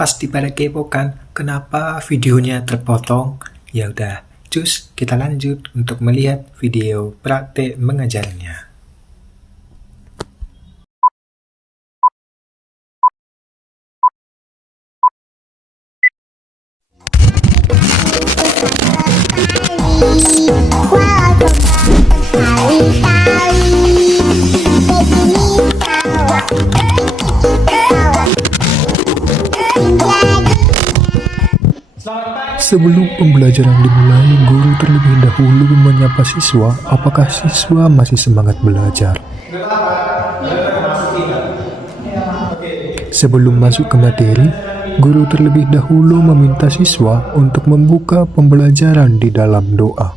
Pasti pada kepo kan kenapa videonya terpotong? Ya udah, cus kita lanjut untuk melihat video praktek mengajarnya. Sebelum pembelajaran dimulai, guru terlebih dahulu menyapa siswa apakah siswa masih semangat belajar. Sebelum masuk ke materi, guru terlebih dahulu meminta siswa untuk membuka pembelajaran di dalam doa.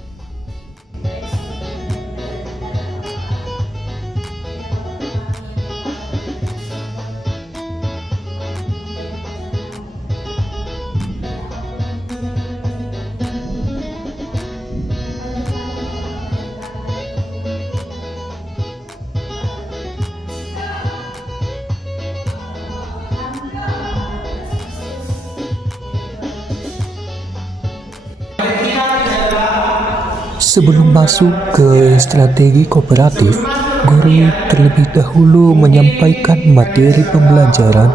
Sebelum masuk ke strategi kooperatif, guru terlebih dahulu menyampaikan materi pembelajaran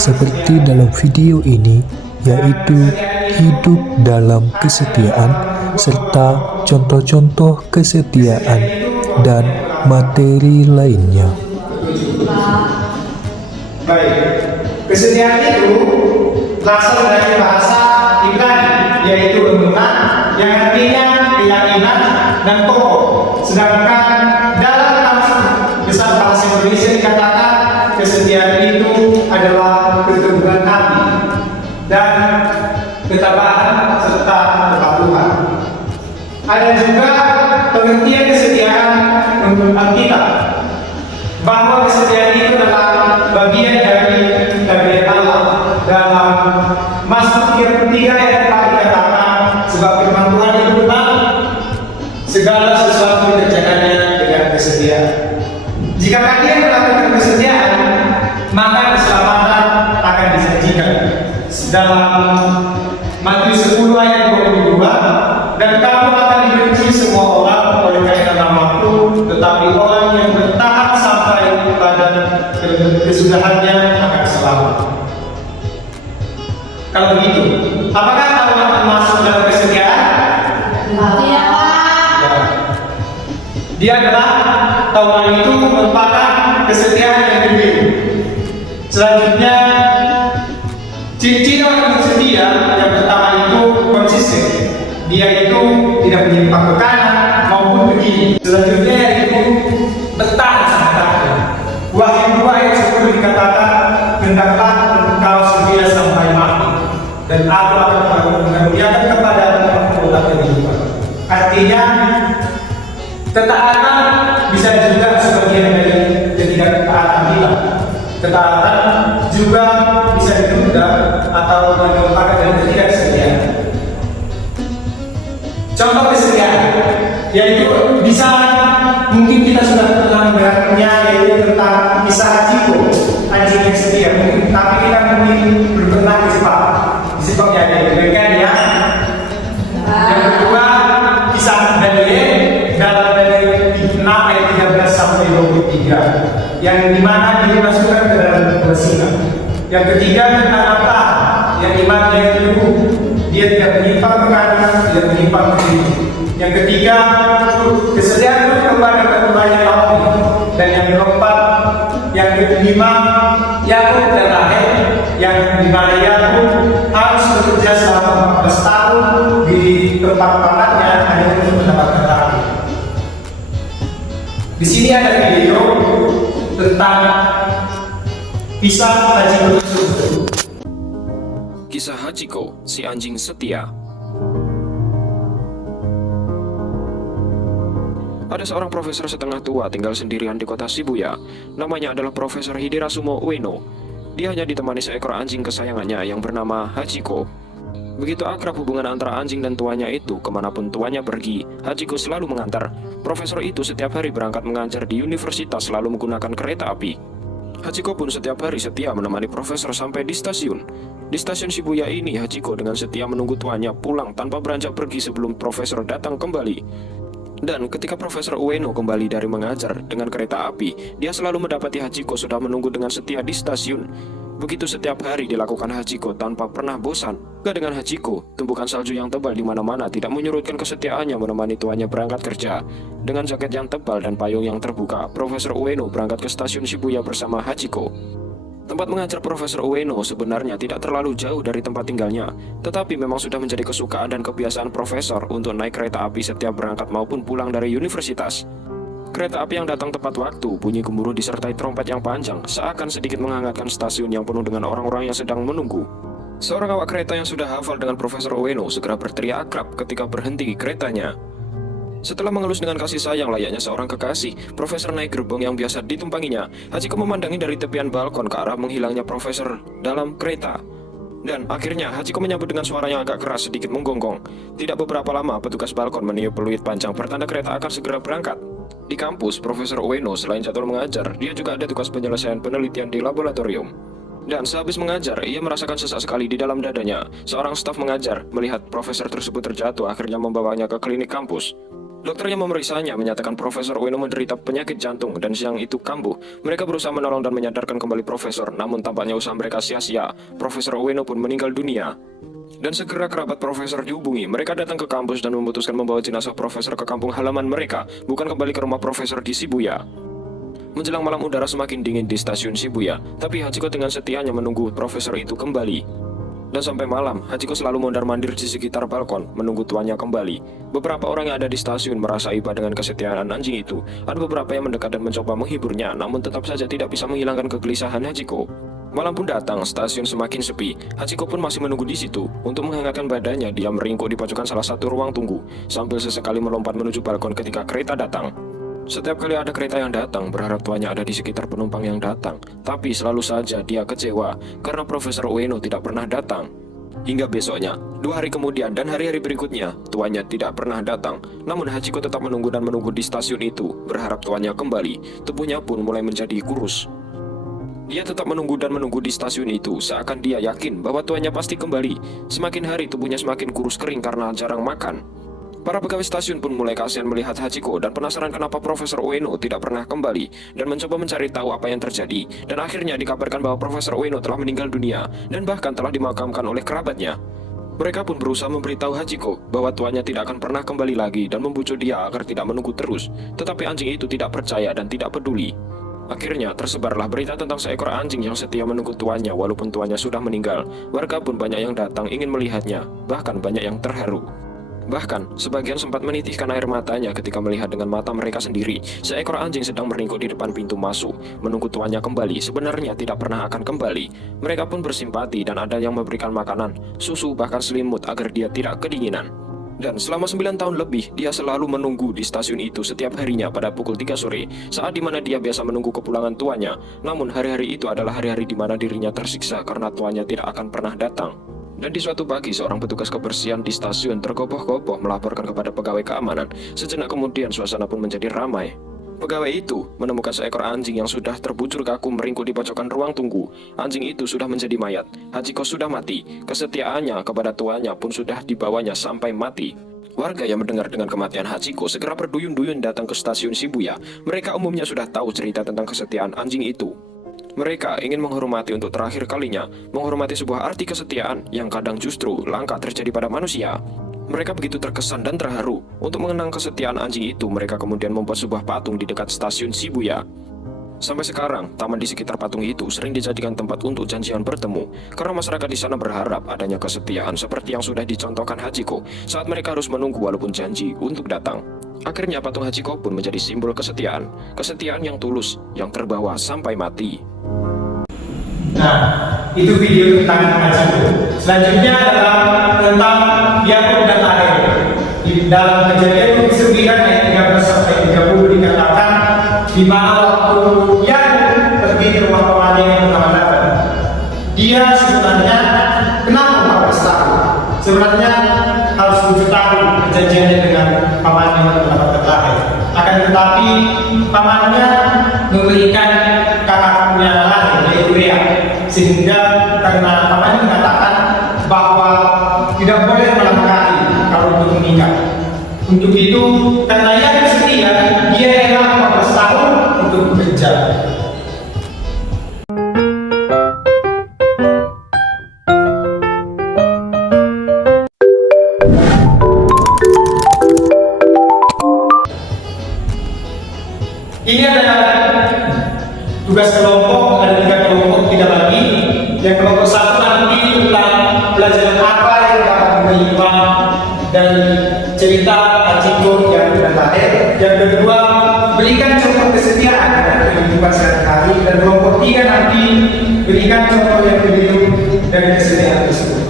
seperti dalam video ini, yaitu hidup dalam kesetiaan serta contoh-contoh kesetiaan dan materi lainnya. Baik, kesetiaan itu berasal dari bahasa Ibrani, yaitu emunah, yang artinya keyakinan dan pokok. Sedangkan dalam kamus besar bahasa Indonesia dikatakan kesetiaan itu adalah keteguhan hati dan ketabahan serta kepatuhan. Ada juga pengertian kesetiaan menurut Alkitab, bahwa kesetiaan itu adalah bagian dari tabiat Allah. Dalam Mazmur 33 ayat 4 dikatakan, sebab firman Tuhan itu benar, segala sesuatu dikerjakannya dengan kesetiaan. Jika kalian melakukan kesetiaan, maka keselamatan akan disajikan. Dalam Matius 10 ayat 22, dan kamu akan dibenci semua orang oleh karena namaku, tetapi orang yang bertahan sampai pada kesudahannya akan selamat. Kalau begitu, apakah tawaran termasuk dalam kesetiaan? Tidak, Pak. Dia adalah tawaran itu merupakan kesetiaan yang kedua. Selanjutnya, ciri-ciri orang bersetia yang pertama itu konsisten. Dia itu tidak menyimpang ke kanan maupun ke kiri. Selanjutnya yaitu bertahan sampai akhir. Wahyu 2 ayat 10 dikatakan, hendaklah engkau setia sampai mati, dan aku akan mengaruniakan kepada mahkota kehidupan. Artinya, ketaatan bisa juga sebagian dari ketidakketaatan kita. Ketaatan juga bisa ditunda atau merupakan dari ketidaksetiaan. Contoh kesetiaan, yaitu bisa mungkin kita sudah pernah mendengarnya, yaitu tentang kisah Hachiko, anjing yang setia. Tapi kita mungkin belum pernah di Jepang. Di Jepang ya ada demikian ya. Yang kedua, kisah Daniel dalam Daniel 6 ayat 13 sampai 23, yang dimana dia dimasukkan ke dalam singa. Yang ketiga tentang apa? Yang iman yang teguh, dia tidak menyimpang ke kanan, tidak menyimpang ke kiri. Yang ketiga, kesediaan kepada ketuanya Allah. Dan yang keempat, yang kelima, Yakub dan Rahel, yang dimana Yakub harus bekerja selama 14 tahun di tempat tempatnya hanya untuk mendapatkan rahim. Di sini ada video tentang kisah Hachiko tersebut. Kisah Hachiko, si anjing setia. Ada seorang profesor setengah tua tinggal sendirian di kota Shibuya. Namanya adalah Profesor Hiderasumo Ueno. Dia hanya ditemani seekor anjing kesayangannya yang bernama Hachiko. Begitu akrab hubungan antara anjing dan tuannya itu, kemanapun tuannya pergi, Hachiko selalu mengantar. Profesor itu setiap hari berangkat mengajar di universitas, selalu menggunakan kereta api. Hachiko pun setiap hari setia menemani profesor sampai di stasiun. Di stasiun Shibuya ini, Hachiko dengan setia menunggu tuannya pulang tanpa beranjak pergi sebelum profesor datang kembali. Dan ketika Profesor Ueno kembali dari mengajar dengan kereta api, dia selalu mendapati Hachiko sudah menunggu dengan setia di stasiun. Begitu setiap hari dilakukan Hachiko tanpa pernah bosan. Gak dengan Hachiko, tumpukan salju yang tebal di mana-mana tidak menyurutkan kesetiaannya menemani tuannya berangkat kerja. Dengan jaket yang tebal dan payung yang terbuka, Profesor Ueno berangkat ke stasiun Shibuya bersama Hachiko. Tempat mengajar Profesor Ueno sebenarnya tidak terlalu jauh dari tempat tinggalnya, tetapi memang sudah menjadi kesukaan dan kebiasaan Profesor untuk naik kereta api setiap berangkat maupun pulang dari universitas. Kereta api yang datang tepat waktu, bunyi gemuruh disertai trompet yang panjang, seakan sedikit menghangatkan stasiun yang penuh dengan orang-orang yang sedang menunggu. Seorang awak kereta yang sudah hafal dengan Profesor Ueno segera berteriak akrab ketika berhenti keretanya. Setelah mengelus dengan kasih sayang layaknya seorang kekasih, Profesor naik gerbong yang biasa ditumpanginya. Hachiko memandangi dari tepian balkon ke arah menghilangnya Profesor dalam kereta. Dan akhirnya Hachiko menyambut dengan suara yang agak keras sedikit menggonggong. Tidak beberapa lama petugas balkon meniup peluit panjang pertanda kereta akan segera berangkat. Di kampus, Profesor Ueno selain jadwal mengajar, dia juga ada tugas penyelesaian penelitian di laboratorium. Dan sehabis mengajar, ia merasakan sesak sekali di dalam dadanya. Seorang staf mengajar melihat profesor tersebut terjatuh akhirnya membawanya ke klinik kampus. Dokternya memeriksanya, menyatakan Profesor Ueno menderita penyakit jantung dan siang itu kambuh. Mereka berusaha menolong dan menyadarkan kembali Profesor, namun tampaknya usaha mereka sia-sia. Profesor Ueno pun meninggal dunia. Dan segera kerabat Profesor dihubungi. Mereka datang ke kampus dan memutuskan membawa jenazah Profesor ke kampung halaman mereka, bukan kembali ke rumah Profesor di Shibuya. Menjelang malam udara semakin dingin di stasiun Shibuya, tapi Hachiko dengan setianya menunggu Profesor itu kembali. Dan sampai malam, Hachiko selalu mondar-mandir di sekitar balkon, menunggu tuannya kembali. Beberapa orang yang ada di stasiun merasa iba dengan kesetiaan anjing itu. Ada beberapa yang mendekat dan mencoba menghiburnya, namun tetap saja tidak bisa menghilangkan kegelisahan Hachiko. Malam pun datang, stasiun semakin sepi. Hachiko pun masih menunggu di situ. Untuk menghangatkan badannya, dia meringkuk di pojokan salah satu ruang tunggu, sambil sesekali melompat menuju balkon ketika kereta datang. Setiap kali ada kereta yang datang, berharap tuannya ada di sekitar penumpang yang datang. Tapi selalu saja dia kecewa, karena Profesor Ueno tidak pernah datang. Hingga besoknya, 2 hari kemudian dan hari-hari berikutnya, tuannya tidak pernah datang. Namun Hachiko tetap menunggu dan menunggu di stasiun itu, berharap tuannya kembali. Tubuhnya pun mulai menjadi kurus. Dia tetap menunggu dan menunggu di stasiun itu, seakan dia yakin bahwa tuannya pasti kembali. Semakin hari tubuhnya semakin kurus kering karena jarang makan. Para pegawai stasiun pun mulai kasihan melihat Hachiko dan penasaran kenapa Profesor Ueno tidak pernah kembali, dan mencoba mencari tahu apa yang terjadi. Dan akhirnya dikabarkan bahwa Profesor Ueno telah meninggal dunia dan bahkan telah dimakamkan oleh kerabatnya. Mereka pun berusaha memberitahu Hachiko bahwa tuannya tidak akan pernah kembali lagi dan membujuk dia agar tidak menunggu terus. Tetapi anjing itu tidak percaya dan tidak peduli. Akhirnya tersebarlah berita tentang seekor anjing yang setia menunggu tuannya walaupun tuannya sudah meninggal. Warga pun banyak yang datang ingin melihatnya, bahkan banyak yang terharu. Bahkan, sebagian sempat menitihkan air matanya ketika melihat dengan mata mereka sendiri seekor anjing sedang meringkuk di depan pintu masuk, menunggu tuannya kembali, sebenarnya tidak pernah akan kembali. Mereka pun bersimpati dan ada yang memberikan makanan, susu, bahkan selimut agar dia tidak kedinginan. Dan selama 9 tahun lebih, dia selalu menunggu di stasiun itu setiap harinya pada pukul 3 sore, saat dimana dia biasa menunggu kepulangan tuannya. Namun hari-hari itu adalah hari-hari di mana dirinya tersiksa karena tuannya tidak akan pernah datang. Dan di suatu pagi, seorang petugas kebersihan di stasiun tergopoh-gopoh melaporkan kepada pegawai keamanan. Sejenak kemudian, suasana pun menjadi ramai. Pegawai itu menemukan seekor anjing yang sudah terbujur kaku meringkuk di pojokan ruang tunggu. Anjing itu sudah menjadi mayat. Hachiko sudah mati. Kesetiaannya kepada tuannya pun sudah dibawanya sampai mati. Warga yang mendengar dengan kematian Hachiko segera berduyun-duyun datang ke stasiun Shibuya. Mereka umumnya sudah tahu cerita tentang kesetiaan anjing itu. Mereka ingin menghormati untuk terakhir kalinya, menghormati sebuah arti kesetiaan yang kadang justru langka terjadi pada manusia. Mereka begitu terkesan dan terharu. Untuk mengenang kesetiaan anjing itu, mereka kemudian membuat sebuah patung di dekat stasiun Shibuya. Sampai sekarang, taman di sekitar patung itu sering dijadikan tempat untuk janjian bertemu, karena masyarakat di sana berharap adanya kesetiaan seperti yang sudah dicontohkan Hachiko saat mereka harus menunggu walaupun janji untuk datang. Akhirnya patung Hachiko pun menjadi simbol kesetiaan yang tulus, yang terbawa sampai mati. Nah, itu video tentang Hachiko. Selanjutnya adalah tentang Yakub dan Tahir. Di dalam Kejadian 9 ayat 13 sampai 30 dikatakan di mana waktu Yakub pergi ke rumah pamannya yang bernama Laban. Dia sebenarnya kenapa 14 tahun? Sebenarnya harus 7 tahun perjanjiannya dengan pamannya yang bernama Tahir. Akan tetapi pamannya memberikan kakaknya sehingga karena namanya mengatakan bahwa tidak boleh melangkahi kalau untuk menikah. Untuk itu, karena yang bersedia, dia rela 14 tahun untuk bekerja. Ini adalah tugas kelompok, ada 3 kelompok, tidak lagi. Yang kelompok 1 nanti tentang pelajaran apa yang dapat menerima dari cerita Hachiko yang sudah lahir. Yang kedua, berikan contoh kesetiaan dalam kehidupan sehari-hari. Dan kelompok 3 nanti berikan contoh yang hidup dari kesetiaan tersebut.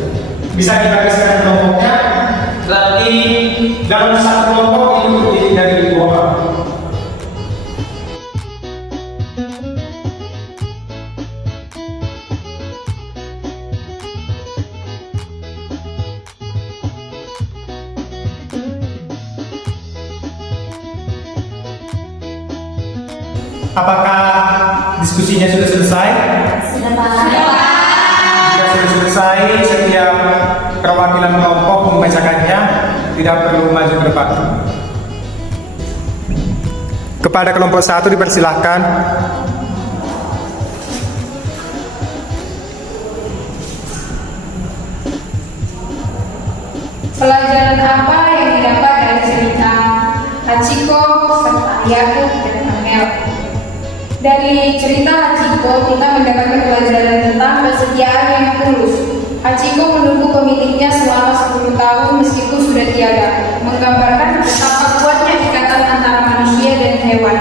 Bisa dibagikan kelompoknya. Nanti dalam satu kelompok itu terdiri dari 2 orang. Apakah diskusinya sudah selesai? Sudah, Pak. Jika sudah selesai, setiap perwakilan kelompok membacakannya, tidak perlu maju ke depan. Kepada kelompok 1 dipersilahkan. Pelajaran apa yang didapat dari cerita Hachiko serta Yakub dan Amel? Dari cerita Hachiko, kita mendapatkan pelajaran tentang kesetiaan yang tulus. Hachiko menunggu pemiliknya selama 10 tahun meskipun sudah tiada, menggambarkan betapa kuatnya ikatan antara manusia dan hewan.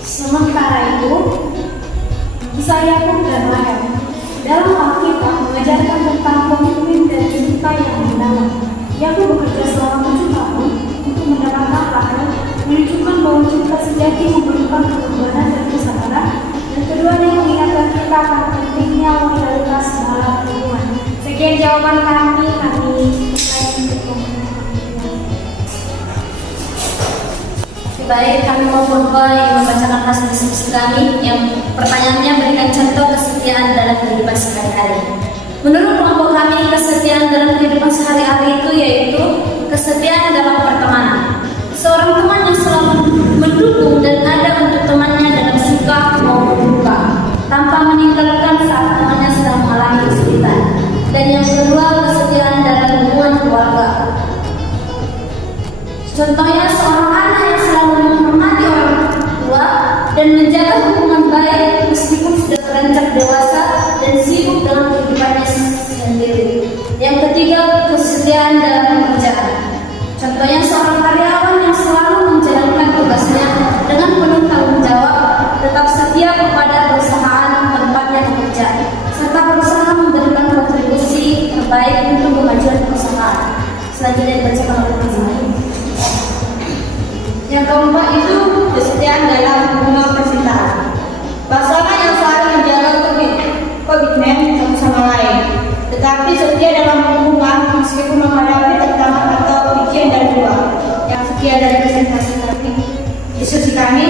Sementara itu, kisah Yakub dan Rahel dalam Alkitab mengajarkan tentang komitmen dan cinta yang mendalam. Yakub bekerja selama 7 tahun untuk mendapatkan Rahel, menunjukkan bahwa cinta sejati memerlukan pengorbanan dan kesabaran, dan keduanya mengingatkan kita akan pentingnya loyalitas dalam hubungan. Sekian jawaban kami untuk komentar. Baik, kami mau yang membacakan hasil diskusi kami yang pertanyaannya berikan contoh kesetiaan dalam kehidupan sehari-hari. Menurut kelompok kami, kesetiaan dalam kehidupan sehari-hari itu yaitu kesetiaan dalam pertemanan. Seorang teman yang selalu mendukung dan ada untuk temannya dalam suka maupun duka, tanpa meninggalkan saat temannya sedang mengalami kesulitan. Dan yang kedua, kesetiaan dalam hubungan keluarga. Contohnya seorang anak yang selalu menghormati orang tua dan menjaga hubungan baik meskipun sudah beranjak dewasa dan sibuk dalam kehidupannya sendiri. Yang ketiga, kesetiaan dalam pekerjaan. Contohnya seorang karyawan yang selalu menjalankan tugasnya dengan penuh tanggung jawab, tetap setia kepada perusahaan tempatnya bekerja, serta berusaha memberikan kontribusi terbaik untuk kemajuan perusahaan. Selanjutnya dibacakan oleh teman-teman. Yang keempat itu kesetiaan dalam hubungan percintaan. Pasangan yang saling menjaga komitmen satu sama lain, tetapi setia dalam hubungan meskipun menghadapi tantangan atau ujian dari luar. Yang sekian dari presentasi kami, diskusi kami,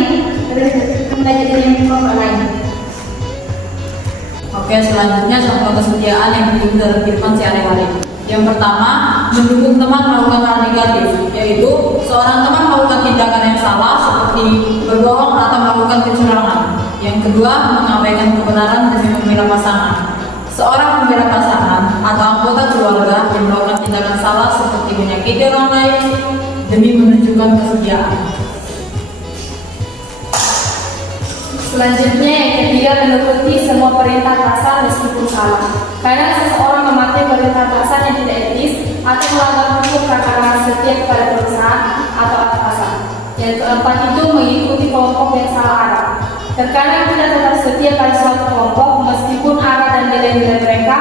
kembali dengan kelompok lain. Oke, selanjutnya contoh kesetiaan yang hidup dalam kehidupan sehari-hari. Yang pertama, mendukung teman melakukan hal negatif, yaitu seorang teman melakukan tindakan yang salah seperti berbohong atau melakukan kecurangan. Yang kedua, mengabaikan kebenaran demi membela pasangan. Seorang pembela pasangan atau anggota keluarga yang melakukan tindakan salah seperti menyakiti orang lain demi menunjukkan kesetiaan. Selanjutnya yang ketiga, menuruti semua perintah atasan meskipun salah. Kadang seseorang mematuhi perintah atasan yang tidak etis atau melanggar hukum karena setia kepada perusahaan atau atasan. Yang keempat itu mengikuti kelompok yang salah arah. Terkadang kita tetap setia pada suatu kelompok meskipun arah dan nilai-nilai mereka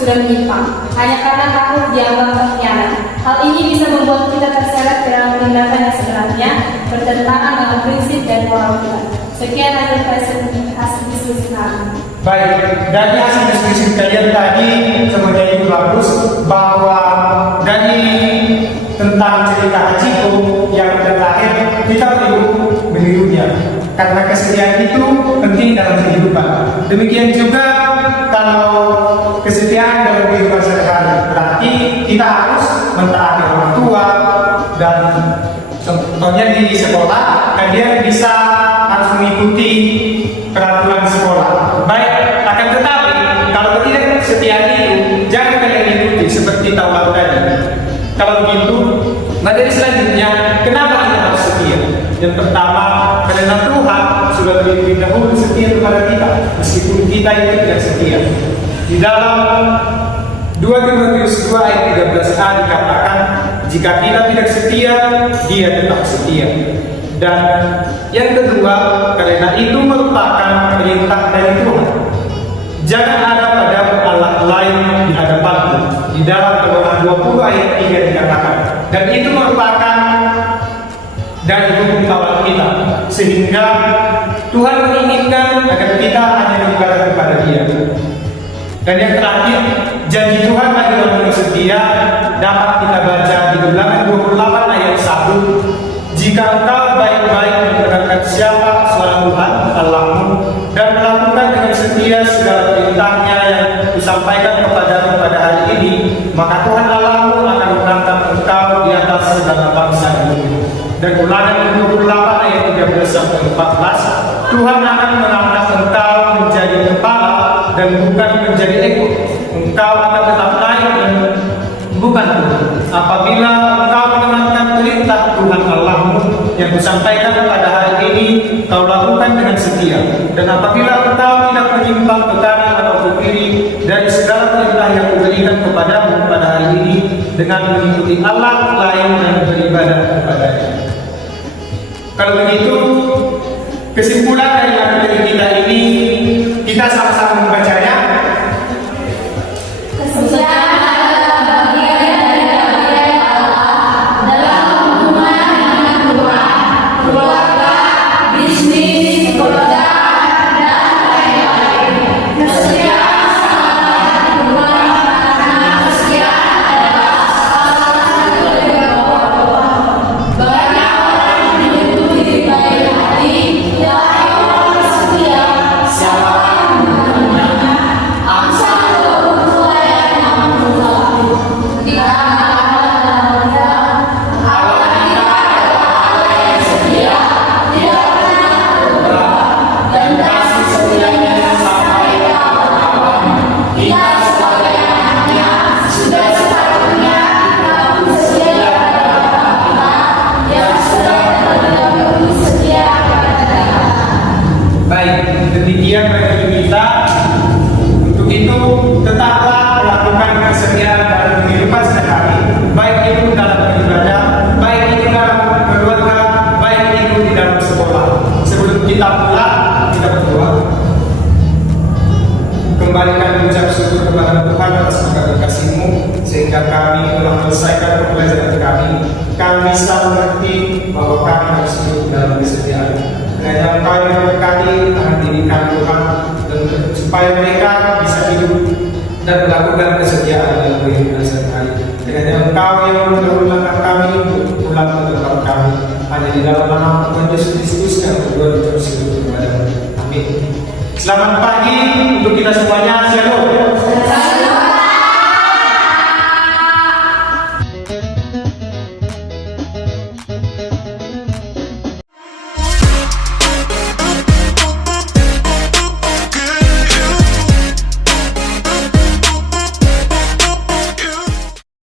sudah menyimpang, hanya karena takut dianggap pengkhianat. Hal ini bisa membuat kita terseret ke dalam tindakan yang sebenarnya bertentangan dengan prinsip dan moral kita. Sekian hasil diskusi kami. Baik, dari hasil diskusi kalian tadi semuanya itu bagus, bahwa dari tentang cerita Hachiko yang terakhir kita perlu meniru hidupnya. Karena kesetiaan itu penting dalam kehidupan. Demikian juga kalau kesetiaan dalam kehidupan sehari-hari, berarti kita harus mentaati orang tua, dan contohnya di sekolah kan dia bisa harus mengikuti peraturan sekolah. Baik, akan tetapi kalau tidak kesetiaan itu jangan kalian ikuti seperti tahun lalu tadi. Kalau begitu, materi selanjutnya, kenapa kita harus setia? Yang pertama, karena Tuhan sudah lebih dahulu setia kepada kita, meskipun kita itu tidak setia. Di dalam 2 Timotius 2 ayat 13a dikatakan, jika kita tidak setia, dia tetap setia. Dan yang kedua, karena itu merupakan perintah dari Tuhan. Jangan ada padamu Allah lain di hadapanmu. Di dalam Keluaran 20 ayat 3 dikatakan, dan itu merupakan dari hukum Taurat kita, sehingga Tuhan menginginkan agar kita hanya beribadah kepada Dia. Dan yang terakhir, janji Tuhan bagi orang yang setia dapat kita baca di Ulangan 28 ayat 1. Jika engkau baik-baik mendengarkan siapa suara Tuhan Allahmu dan melakukan dengan setia segala perintahnya yang disampaikan kepadamu pada hari ini, maka Tuhan Allahmu akan mengangkat engkau di atas segala bangsa di bumi. Dan Ulangan 28 ayat 13-14, Tuhan akan mengangkat engkau menjadi kepala dan bukan menjadi ekor. Engkau akan tetap naik dan bukan turun, apabila engkau mendengarkan perintah Tuhan Allahmu yang disampaikan pada hari ini, kau lakukan dengan setia. Dan apabila engkau tidak menyimpang ke kanan atau ke kiri dari segala perintah yang kuberikan kepadamu pada hari ini, dengan mengikuti Allah lain dan beribadah kepada-Nya. Kalau begitu, kesimpulan dari materi kita ini, kita sama-sama membacanya. Demikian materi kita. Untuk itu, tetaplah melakukan kesetiaan dalam kehidupan sehari-hari, baik itu dalam beribadah, baik itu dalam keluarga, baik itu di dalam sekolah. Sebelum kita pulang, kita berdoa. Kembalikan ucap syukur kepada Tuhan atas segala kasih-Mu, sehingga kami telah menyelesaikan pembelajaran kami. Kami bisa mengerti bahwa kami harus hidup dalam kesetiaan. Kiranya Engkau yang memberkati anak didik kami Tuhan, dan supaya mereka bisa hidup dan melakukan kesetiaan dalam kehidupan sehari-hari. Kiranya Engkau yang mendahului langkah kami untuk pulang ke tempat kami. Hanya di dalam nama Tuhan Yesus Kristus yang berdoa di terus hidup kepada-Mu. Amin. Selamat pagi untuk kita semuanya. Shalom.